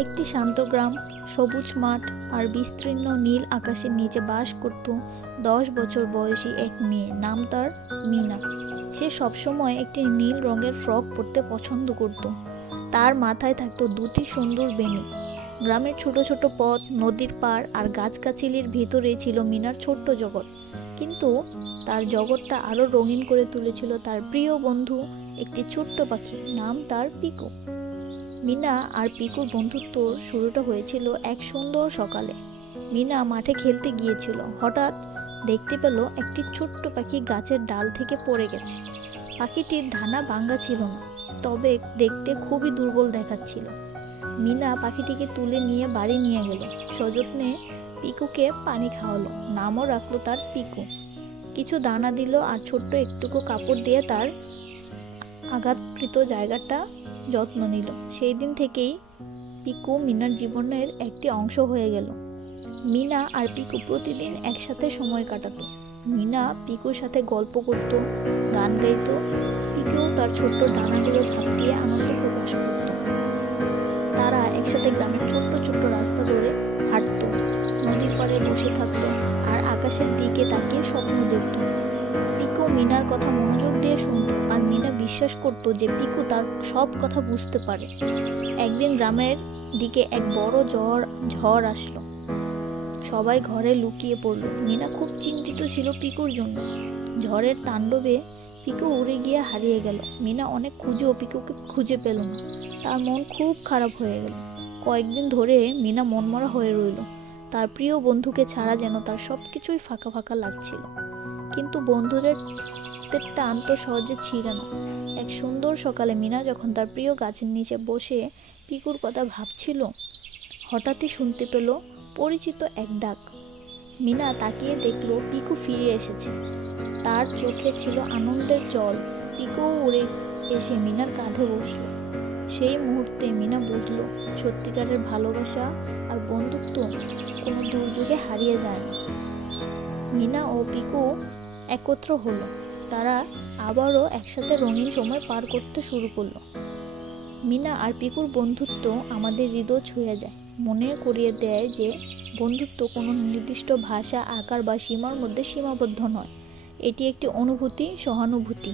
একটি শান্ত গ্রাম, সবুজ মাঠ আর বিস্তীর্ণ নীল আকাশের নিচে বাস করত 10 বছর বয়সী এক মেয়ে। নাম তার মিনা। সে সবসময় একটি নীল রঙের ফ্রক পরতে পছন্দ করত। তার মাথায় থাকতো দুটি সুন্দর বেনি। গ্রামের ছোট ছোট পথ, নদীর পাড় আর গাছগাছালির ভিতরে ছিল মিনার ছোট্ট জগৎ। কিন্তু তার জগৎটা আরো রঙিন করে তুলেছিল তার প্রিয় বন্ধু, একটি ছোট্ট পাখি। নাম তার পিকু। মিনা আর পিকুর বন্ধুত্ব শুরুটা হয়েছিল এক সুন্দর সকালে। মিনা মাঠে খেলতে গিয়েছিল। হঠাৎ দেখতে পেল একটি ছোট্ট পাখি গাছের ডাল থেকে পড়ে গেছে। পাখিটির ডানা ভাঙা ছিল না, তবে দেখতে খুবই দুর্বল দেখাচ্ছিল। মিনা পাখিটিকে তুলে নিয়ে বাড়ি নিয়ে গেল। সযত্নে পিকুকে পানি খাওয়ালো, নামও রাখলো তার পিকু। কিছু দানা দিল আর ছোট্ট একটুকু কাপড় দিয়ে তার আঘাতকৃত জায়গাটা যত্ন নিল। সেই দিন থেকেই পিকু মিনার জীবনের একটি অংশ হয়ে গেল। মিনা আর পিকু প্রতিদিন একসাথে সময় কাটাতো। মিনা পিকুর সাথে গল্প করত, গান গাইত। পিকু তার ছোট্ট ডানাগুলো ঝাঁকিয়ে আনন্দ প্রকাশ করত। তারা একসাথে গ্রামের ছোট্ট ছোট্ট রাস্তা ধরে হাঁটতো, নদীর পাড়ে বসে থাকতো আর আকাশের দিকে তাকিয়ে স্বপ্ন দেখত। পিকু মিনার কথা মনোযোগ দিয়ে শুনত আর মিনা বিশ্বাস করত যে পিকু তার সব কথা বুঝতে পারে। একদিন গ্রামের দিকে এক বড় ঝড় আসলো। সবাই ঘরে লুকিয়ে পড়ল। মিনা খুব চিন্তিত ছিল পিকুর জন্য। ঝড়ের তাণ্ডবে পিকু উড়ে গিয়ে হারিয়ে গেল। মিনা অনেক খুঁজেও পিকুকে খুঁজে পেল না। তার মন খুব খারাপ হয়ে গেল। কয়েকদিন ধরে মিনা মনমরা হয়ে রইল। তার প্রিয় বন্ধুকে ছাড়া যেন তার সবকিছুই ফাঁকা ফাঁকা লাগছিল। কিন্তু বন্ধুদের টান তো সহজে ছিঁড়ে না। এক সুন্দর সকালে মিনা যখন তার প্রিয় গাছের নিচে বসে পিকুর কথা ভাবছিল, হঠাৎই শুনতে পেল পরিচিত এক ডাক। মিনা তাকিয়ে দেখল পিকু ফিরে এসেছে। তার চোখে ছিল আনন্দের জল। পিকু উড়ে এসে মিনার কাঁধে বসল। সেই মুহূর্তে মিনা বুঝল সত্যিকারের ভালোবাসা আর বন্ধুত্ব কোনো দুর্যোগে হারিয়ে যায় না। মিনা ও পিকু একত্র হলো। তারা আবারও একসাথে রঙিন সময় পার করতে শুরু করলো। মিনা আর পিকুর বন্ধুত্ব আমাদের হৃদয় ছুঁয়ে যায়, মনে করিয়ে দেয় যে বন্ধুত্ব কোনো নির্দিষ্ট ভাষা, আকার বা সীমার মধ্যে সীমাবদ্ধ নয়। এটি একটি অনুভূতি, সহানুভূতি।